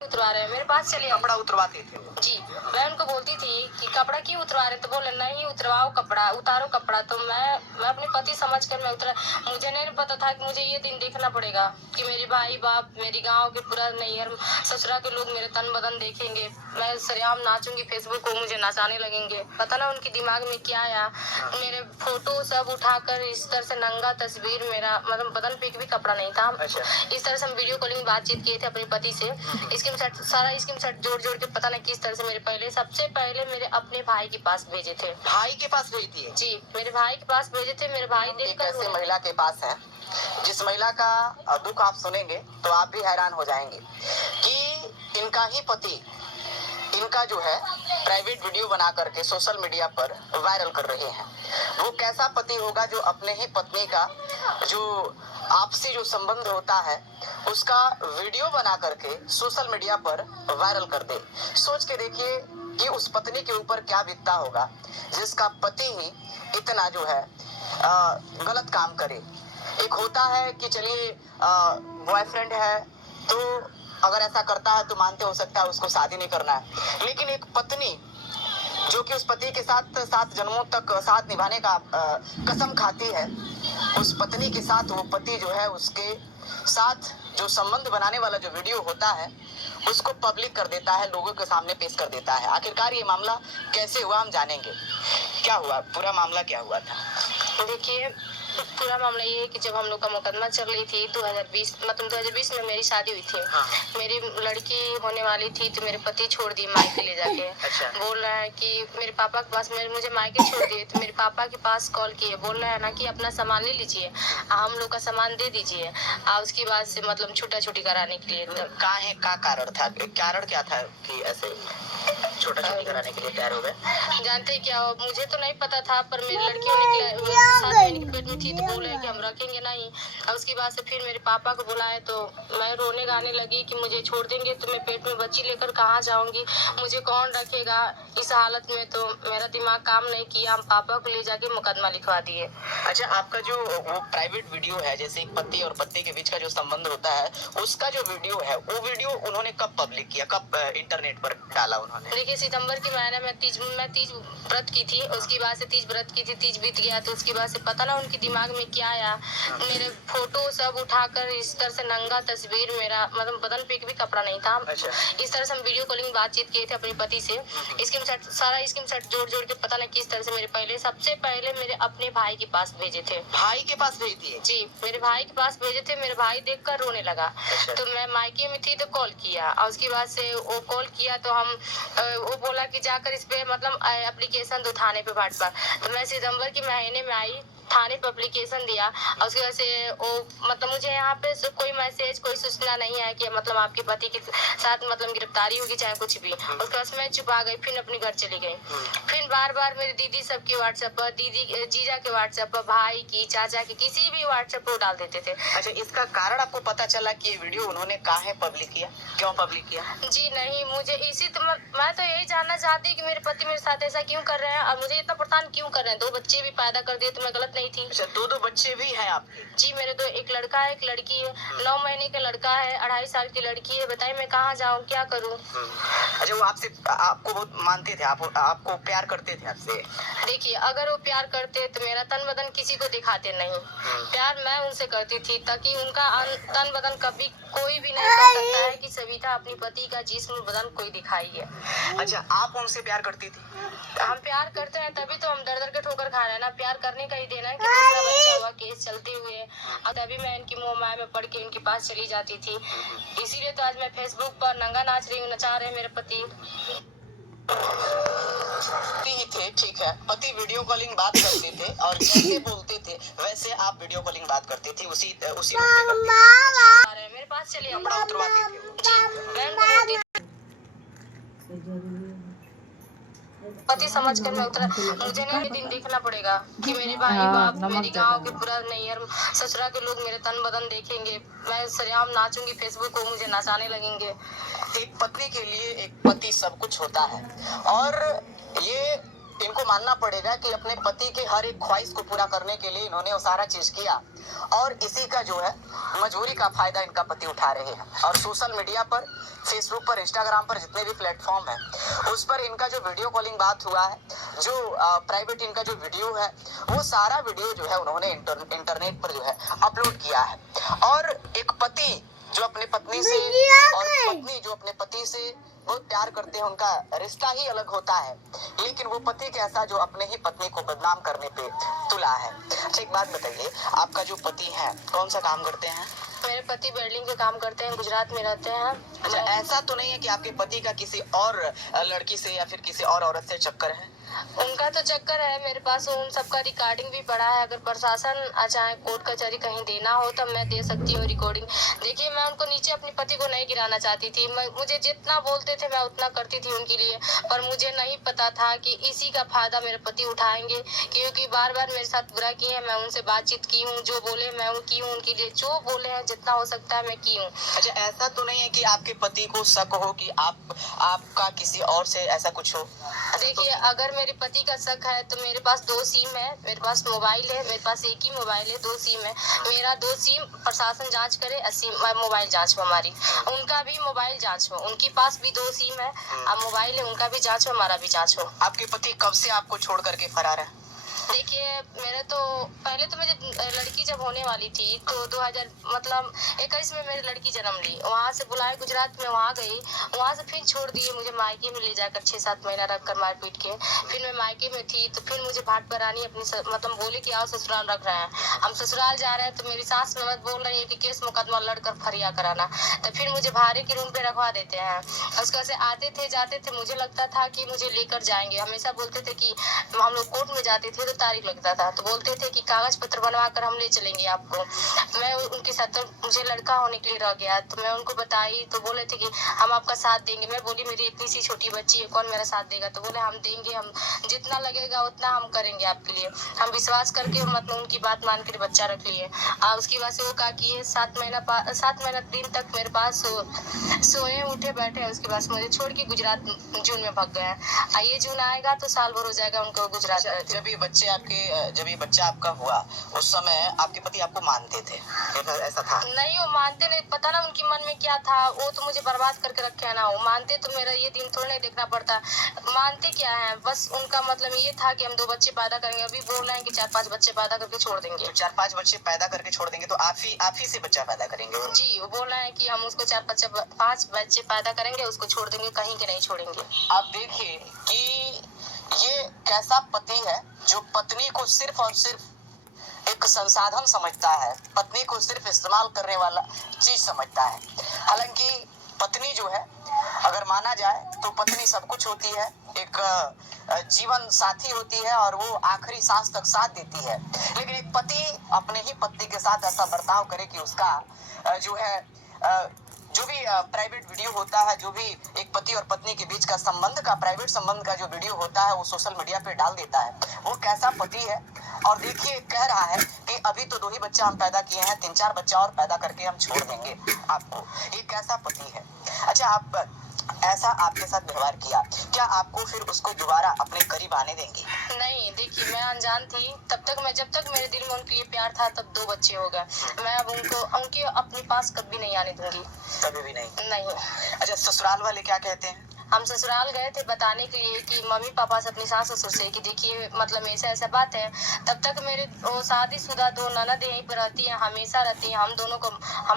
उतरवा रहे हैं मेरे पास, चलिए कपड़ा उतरवाते थे जी। मैं उनको बोलती थी कि कपड़ा क्यों उतरवा रहे, तो बोले नहीं उतरवाओ कपड़ा, उतारो कपड़ा। तो मैं अपने पति समझकर मैं उतरा। मुझे नहीं पता था कि मुझे ये दिन देखना पड़ेगा कि मेरे भाई बाप, मेरी गांव के पूरा नैहर ससुरा के लोग मेरे तन बदन देखेंगे, मैं सरेआम नाचूंगी, फेसबुक को मुझे नाचाने लगेंगे। पता ना उनके दिमाग में क्या आया। मेरे फोटो सब उठाकर इस तरह से नंगा तस्वीर, मेरा मतलब बदन पे भी कपड़ा नहीं था। अच्छा। इस तरह से हम वीडियो कॉलिंग बातचीत किए थे अपने पति से। सारा स्क्रीन शॉट जोड़ जोड़ के पता नहीं किस तरह से मेरे सबसे पहले मेरे अपने भाई के पास भेजे थे। भाई के पास भेज दिए? जी, मेरे भाई के पास भेजे थे। मेरे भाई एक ऐसी महिला के पास है जिस महिला का दुख आप सुनेंगे तो आप भी हैरान हो जाएंगे कि इनका ही पति इनका जो है प्राइवेट वीडियो बना करके सोशल मीडिया पर वायरल कर रहे हैं। वो कैसा पति होगा जो अपने ही पत्नी का जो आपसी जो संबंध होता है उसका वीडियो बना करके सोशल मीडिया पर वायरल कर दे। सोच के देखिए कि उस पत्नी के ऊपर क्या बीतता होगा जिसका पति ही इतना जो है गलत काम करे। एक होता है कि चलिए बॉयफ्रेंड है तो अगर ऐसा करता है तो मानते हो सकता है उसको शादी नहीं करना है, लेकिन एक पत्नी जो कि उस पति के साथ 7 जन्मों तक साथ निभाने का कसम खाती है, उस पत्नी के साथ वो पति जो है उसके साथ जो संबंध बनाने वाला जो वीडियो होता है उसको पब्लिक कर देता है, लोगों के सामने पेश कर देता है। आखिरकार ये मामला कैसे हुआ हम जानेंगे। क्या हुआ, पूरा मामला क्या हुआ था? देखिए, पूरा मामला ये है कि जब हम लोग का मुकदमा चल रही थी 2020 मतलब 2020 में मेरी शादी हुई थी। हाँ। मेरी लड़की होने वाली थी तो मेरे पति छोड़ दिए मायके ले जाके। अच्छा। बोल रहा है कि मेरे पापा के पास मुझे मायके छोड़ दिए, तो मेरे पापा के पास कॉल किए, बोल रहा है ना कि अपना सामान ले लीजिए, हम लोग का सामान दे दीजिए, उसके बाद से मतलब छूटा छुट्टी कराने के लिए। का कारण था, कारण क्या था कि ऐसे छोटा छुट्टी कराने के लिए तैयार हो गए? जानते हैं क्या, मुझे तो नहीं पता था, पर मेरी लड़की होने के 7 महीने के पेट में थी तो बोले कि हम रखेंगे नहीं। और उसके बाद से फिर मेरे पापा को बुलाए तो मैं रोने गाने लगी कि मुझे छोड़ देंगे तो मैं पेट में बच्ची लेकर कहाँ जाऊंगी, मुझे कौन रखेगा। इस हालत में तो मेरा दिमाग काम नहीं किया, हम पापा को ले जाके मुकदमा लिखवा दिए। अच्छा, आपका जो वो प्राइवेट वीडियो है, जैसे पति और पत्नी के बीच का जो संबंध होता है उसका जो वीडियो है, वो वीडियो उन्होंने कब पब्लिक किया, कब इंटरनेट पर डाला उन्होंने? देखिए, सितंबर के महीने में तीज व्रत की थी, उसके बाद से तीज व्रत की थी, तीज बीत गया तो उसके बाद से पता ना उनके दिमाग में क्या आया। मेरे फोटो सब उठाकर इस तरह से नंगा तस्वीर, मेरा मतलब बदन पे भी कपड़ा नहीं था। अच्छा। इस तरह से हम वीडियो कॉलिंग बातचीत किए थे अपने पति से। सारा स्क्रीन शॉट जोड़ जोड़ के पता नहीं किस तरह से सबसे पहले मेरे अपने भाई के पास भेजे थे। भाई के पास भेज दिए? जी, मेरे भाई के पास भेजे थे। मेरे भाई देखकर रोने लगा। अच्छा। तो मैं मायके में थी तो कॉल किया, और उसके बाद से वो कॉल किया तो वो बोला कि जाकर इस पे मतलब एप्लीकेशन दो थाने पे बाट पर। तो मैं सितंबर के महीने में आई, थाने पे एप्लीकेशन दिया, और उसकी वजह से वो मतलब मुझे यहाँ पे कोई मैसेज कोई सूचना नहीं है कि मतलब आपके पति के साथ मतलब गिरफ्तारी होगी चाहे कुछ भी। उसके बाद मैं चुपा गई, फिर अपने घर चली गई। फिर बार बार मेरी दीदी सबके व्हाट्सएप पर, दीदी जीजा के व्हाट्सएप पर, भाई की, चाचा की, किसी भी व्हाट्सएप पर डाल देते थे। अच्छा, इसका कारण आपको पता चला कि ये वीडियो उन्होंने काहे पब्लिक किया, क्यों पब्लिक किया? जी नहीं, मुझे मैं तो यही जानना चाहती कि मेरे पति मेरे साथ ऐसा क्यों कर रहे हैं और मुझे इतना परेशान क्यों कर रहे हैं। 2 बच्चे भी पैदा कर दिए तो मैं गलत नहीं थी। अच्छा, 2 बच्चे भी हैं आपके? जी, मेरे 2, एक लड़का है, एक लड़की है। 9 महीने का लड़का है, 2.5 साल की लड़की है। बताइए मैं कहाँ जाऊँ, क्या करूँ? अच्छा, वो आपको बहुत मानते थे, आपको प्यार करते थे आपसे? देखिए, अगर वो प्यार करते तो मेरा तन बदन किसी को दिखाते नहीं। प्यार मैं उनसे करती थी ताकि उनका तन बदन कभी कोई भी नहीं कर सकता है कि सविता अपनी पति का जिस्म बदन कोई दिखाई है। अच्छा, आप उनसे प्यार करती थी? हम प्यार करते हैं तभी तो हम दर दर के ठोकर खा रहे हैं ना। प्यार करने का ही देना है कि दूसरा बच्चा हुआ केस चलते हुए, और तभी मैं इनकी मोह माया में पड़ के इनके पास चली जाती थी। इसीलिए तो आज मैं फेसबुक पर नंगा नाच रही हूँ, नचा रहे मेरे पति। ही थे, ठीक है, पति वीडियो कॉलिंग बात करते थे और जैसे बोलते थे वैसे आप वीडियो कॉलिंग बात करते थे, उसी रूप में करते थे। मेरे पास चलिए, कपड़ा उतरवाते थे वो? जी, मैं उनको बोलती पति समझकर मैं उतरा। मुझे नहीं ये दिन देखना पड़ेगा कि मेरे भाई बाप, मेरी गांव के पूरा नैहर ससुरा के लोग मेरे तन बदन देखेंगे, मैं सरेआम नाचूंगी, फेसबुक को मुझे नाचाने लगेंगे। एक पत्नी के लिए एक पति सब कुछ होता है, और ये इनको मानना पड़ेगा कि अपने पति के हर एक ख्वाहिश को पूरा करने के लिए इन्होंने वो सारा चीज किया और इसी का जो है मजबूरी का फायदा इनका पति उठा रहे हैं। और सोशल मीडिया पर, फेसबुक पर, इंस्टाग्राम पर जितने भी प्लेटफॉर्म है उस पर इनका जो वीडियो कॉलिंग बात हुआ है, जो प्राइवेट इनका जो वीडियो है, वो सारा वीडियो जो है उन्होंने इंटरनेट पर जो है अपलोड किया है। और एक पति जो अपने पत्नी से और पत्नी जो अपने पति से बहुत प्यार करते हैं, उनका रिश्ता ही अलग होता है, लेकिन वो पति कैसा जो अपने ही पत्नी को बदनाम करने पे तुला है। अच्छा एक बात बताइए, आपका जो पति है कौन सा काम करते हैं? मेरे पति वेल्डिंग के काम करते हैं, गुजरात में रहते हैं। अच्छा ऐसा तो नहीं है कि आपके पति का किसी और लड़की से या फिर किसी और औरत से चक्कर है? उनका तो चक्कर है, मेरे पास उन सबका रिकॉर्डिंग भी पड़ा है। अगर प्रशासन चाहे कोर्ट कचहरी कहीं देना हो तब मैं दे सकती हूँ रिकॉर्डिंग। देखिए मैं उनको नीचे अपने पति को नहीं गिराना चाहती थी, मुझे जितना बोलते थे मैं उतना करती थी उनके लिए, पर मुझे नहीं पता था कि इसी का फायदा मेरे पति उठाएंगे, क्योंकि बार बार मेरे साथ बुरा किए हैं। मैं उनसे बातचीत की हूँ, जो बोले मैं वो की हूँ, उनके लिए जो बोले हैं जितना हो सकता है मैं की हूँ। अच्छा ऐसा तो नहीं है कि आपके पति को शक हो कि आपका किसी और से ऐसा कुछ हो? देखिए अगर मेरे पति का शक है तो मेरे पास 2 सिम है, मेरे पास मोबाइल है, मेरे पास एक ही मोबाइल है, 2 सिम है। मेरा 2 सिम प्रशासन जांच करे, मोबाइल जांच हो हमारी, उनका भी मोबाइल जांच हो, उनके पास भी 2 सिम है, अब मोबाइल है, उनका भी जांच हो, हमारा भी जांच हो। आपके पति कब से आपको छोड़ करके फरार है? देखिए मेरे तो पहले तो मुझे लड़की जब होने वाली थी तो 2021 में मेरी लड़की जन्म ली, वहाँ से बुलाए गुजरात में, वहाँ गई, वहाँ से फिर छोड़ दिए मुझे मायके में ले जाकर 6-7 महीना रख कर मार पीट के। फिर मैं मायके में थी तो फिर मुझे भाट पर आनी अपनी बोले कि आओ ससुराल रख रहे हैं, हम ससुराल जा रहे हैं तो मेरी सास ननद बोल रही है कि केस मुकदमा लड़कर फरिया कराना, तो फिर मुझे भाड़े के रूम पे रखवा देते हैं। उसका से आते थे जाते थे, मुझे लगता था कि मुझे लेकर जाएंगे, हमेशा बोलते थे कि हम लोग कोर्ट में जाते थे तो तारीख लगता था तो बोलते थे कि कागज पत्र बनवा कर हम ले चलेंगे आपको। मैं उनके साथ तो मुझे लड़का होने के लिए रह गया तो मैं उनको बताई तो बोले थे कि हम आपका साथ देंगे। मैं बोली मेरी इतनी सी छोटी बच्ची है, कौन मेरा साथ देगा? तो बोले हम देंगे, हम जितना लगेगा उतना हम करेंगे आपके लिए। हम विश्वास करके मतलब उनकी बात मान कर बच्चा रख लिए। उसकी वजह से वो क्या किए 7 महीना दिन तक मेरे पास सोए उठे बैठे, उसके बाद मुझे छोड़ के गुजरात जून में भाग गए। ये जून आएगा तो साल भर हो जाएगा उनको गुजरात। जब ये बच्चा आपका हुआ उस समय आपके पति आपको मानते थे? ऐसा था? नहीं वो मानते नहीं, पता ना उनके मन में क्या था, वो तो मुझे बर्बाद करके रखे है ना। वो मानते तो मेरा ये दिन थोड़ा नहीं देखना पड़ता, मानते क्या है, बस उनका मतलब ये था कि हम 2 बच्चे पैदा करेंगे। अभी बोल रहे हैं कि 4-5 बच्चे पैदा करके छोड़ देंगे। तो 4-5 बच्चे पैदा करके छोड़ देंगे तो आप ही से बच्चा पैदा करेंगे? जी वो बोल रहे हैं कि हम उसको 4-5 बच्चे पैदा करेंगे, उसको छोड़ देंगे, कहीं के नहीं छोड़ेंगे। आप देखिए कि ये कैसा पति है जो पत्नी को सिर्फ और सिर्फ एक संसाधन समझता है, पत्नी को सिर्फ इस्तेमाल करने वाला चीज समझता है। हालांकि पत्नी जो है अगर माना जाए तो पत्नी सब कुछ होती है, एक जीवन साथी होती है और वो आखिरी सांस तक साथ देती है। लेकिन एक पति अपने ही पत्नी के साथ ऐसा बर्ताव करे कि उसका जो है जो भी प्राइवेट वीडियो होता है, जो भी एक पति और पत्नी के बीच का संबंध का प्राइवेट संबंध का जो वीडियो होता है वो सोशल मीडिया पे डाल देता है, वो कैसा पति है। और देखिए कह रहा है कि अभी तो 2 ही बच्चा हम पैदा किए हैं, 3-4 बच्चा और पैदा करके हम छोड़ देंगे आपको। ये कैसा पति है? अच्छा आप ऐसा आपके साथ व्यवहार किया, क्या आपको फिर उसको दोबारा अपने करीब आने देंगी? नहीं देखिए मैं अनजान थी तब तक, मैं जब तक मेरे दिल में उनके लिए प्यार था तब 2 बच्चे हो गए। मैं अब उनके अपने पास कभी नहीं आने दूंगी, कभी भी नहीं? नहीं। अच्छा ससुराल वाले क्या कहते हैं? हम ससुराल गए थे बताने के लिए कि मम्मी पापा से अपनी सास ससुर से कि देखिए मतलब ऐसा बात है। तब तक मेरे वो शादीशुदा 2 ननद यहीं पर रहती हैं, हमेशा रहती हैं। हम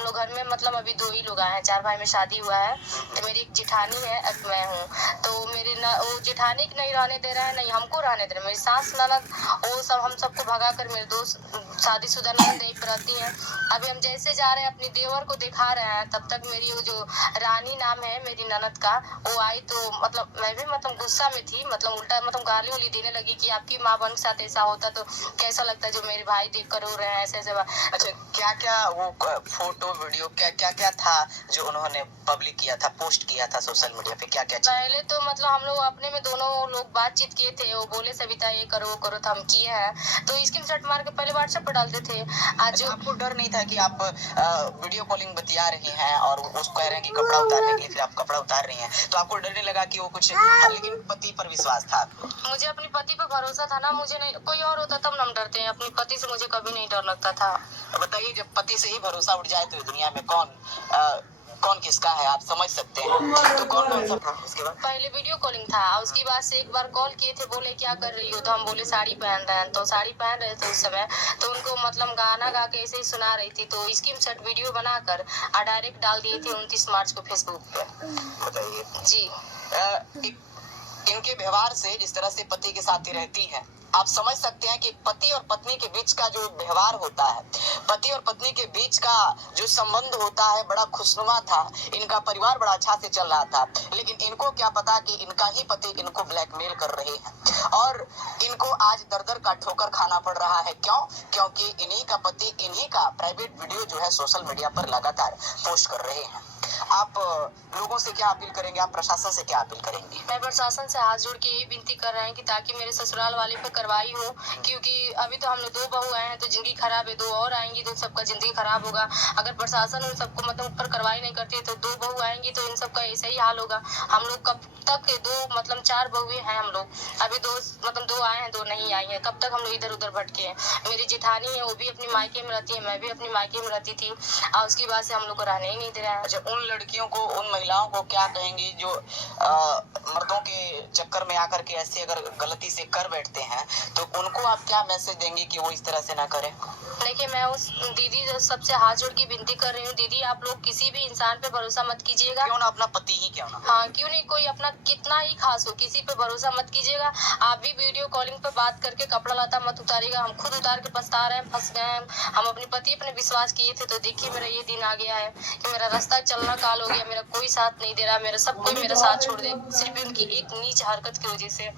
लोग घर में मतलब अभी 2 ही लोग आए हैं, 4 भाई में शादी हुआ है। तो मेरी एक जेठानी है, एक मैं हूँ। तो वो जेठानी नहीं रहने दे रहे हैं, नहीं हमको रहने दे रहे। मेरी सास ननद वो सब हम सबको भगा कर मेरे 2 शादीशुदा ननद यहीं पर रहती हैं। अभी हम जैसे जा रहे हैं अपनी देवर को दिखा रहे हैं, तब तक मेरी वो जो रानी नाम है मेरी ननद का, वो आई तो मतलब मैं भी मतलब गुस्सा में थी, मतलब उल्टा मतलब गाली उली देने लगी कि आपकी माँ बहन के साथ ऐसा होता तो कैसा लगता है, जो मेरे भाई देख कर रो रहे हैं ऐसे। अच्छा क्या क्या वो फोटो वीडियो क्या था जो उन्होंने पब्लिक किया था, पोस्ट किया था सोशल मीडिया पे? क्या पहले तो मतलब हम लोग अपने में दोनों लोग बातचीत किए थे, वो बोले सविता ये करो वो करो, तो हम किए हैं। तो स्क्रीनशॉट मार के पहले व्हाट्सएप पर डालते थे। आज आपको डर नहीं था कि आप वीडियो कॉलिंग बतिया रही हैं और उसको कह रहे हैं कि कपड़ा उतारने के लिए, फिर आप कपड़ा उतार रही हैं, तो आपको डर डरने लगा कि वो कुछ, लेकिन पति पर विश्वास था आपको? मुझे अपने पति पे भरोसा था ना, मुझे नहीं, कोई और होता तब ना हम डरते हैं, अपने पति से मुझे कभी नहीं डर लगता था। बताइए, जब पति से ही भरोसा उठ जाए तो दुनिया में कौन किसका है आप समझ सकते हैं। तो कौन सा था उसके बाद? पहले वीडियो कॉलिंग था, उसके बाद से एक बार कॉल किए थे, बोले क्या कर रही हो, तो हम बोले साड़ी पहन रहे हैं, तो साड़ी पहन रहे थे उस समय, तो उनको मतलब गाना गा के ऐसे ही सुना रही थी, तो स्क्रीनशॉट वीडियो बनाकर डायरेक्ट डाल दिए थे 29 मार्च को फेसबुक पे। बताइए जी। इनके व्यवहार से, जिस तरह से पति के साथ ही रहती है, आप समझ सकते हैं कि पति और पत्नी के बीच का जो व्यवहार होता है, पति और पत्नी के बीच का जो संबंध होता है, बड़ा खुशनुमा था। इनका परिवार बड़ा अच्छा से चल रहा था, लेकिन इनको क्या पता कि इनका ही पति इनको ब्लैकमेल कर रहे हैं और इनको आज दर दर का ठोकर खाना पड़ रहा है। क्यों? क्योंकि इन्हीं का पति इन्हीं का प्राइवेट वीडियो जो है सोशल मीडिया पर लगातार पोस्ट कर रहे हैं। आप लोगों से क्या अपील करेंगे, आप प्रशासन से क्या अपील करेंगे? मैं प्रशासन से हाथ जोड़ के ये विनती कर रहे हैं कि ताकि मेरे ससुराल वाले पे कार्रवाई हो, क्योंकि अभी तो हम लोग 2 बहू आए हैं तो जिंदगी खराब है, 2 और आएंगी तो सबका जिंदगी खराब होगा। अगर प्रशासन उन सबको मतलब ऊपर कार्रवाई नहीं करती है तो 2 बहू आएंगी तो इन सबका ऐसा ही हाल होगा। हम लोग कब तक 2 मतलब 4 बहुएं हैं हम लोग, अभी 2 आए हैं, 2 नहीं आई हैं, कब तक हम लोग इधर उधर भटके हैं। मेरी जेठानी है, वो भी अपनी मायके में रहती है, मैं भी अपनी मायके में रहती थी, और उसकी बात से हम लोग को रहने ही नहीं दे रहा है। अच्छा, उन लड़कियों को, उन महिलाओं को क्या कहेंगे जो मर्दों के चक्कर में आकर के ऐसे अगर गलती से कर बैठते हैं, तो उनको आप क्या मैसेज देंगे कि वो इस तरह से ना करें? देखिए, मैं उस दीदी सबसे हाथ जोड़ के विनती कर रही हूँ, दीदी आप लोग किसी भी इंसान पे भरोसा मत कीजिएगा। क्यों ना अपना पति ही क्यों ना? हाँ, क्यों नहीं, कोई अपना कितना ही खास हो, किसी पे भरोसा मत कीजिएगा। आप भी वीडियो कॉलिंग पे बात करके कपड़ा लता मत उतारिएगा। हम खुद उतार के पछता रहे हैं, फंस गए हैं। हम अपने पति अपने विश्वास किए थे, तो देखिए मेरा ये दिन आ गया है कि मेरा रास्ता चलना काल हो गया, मेरा कोई साथ नहीं दे रहा, मेरा सब कोई मेरा साथ छोड़ दे, सिर्फ उनकी एक नीच हरकत की वजह से।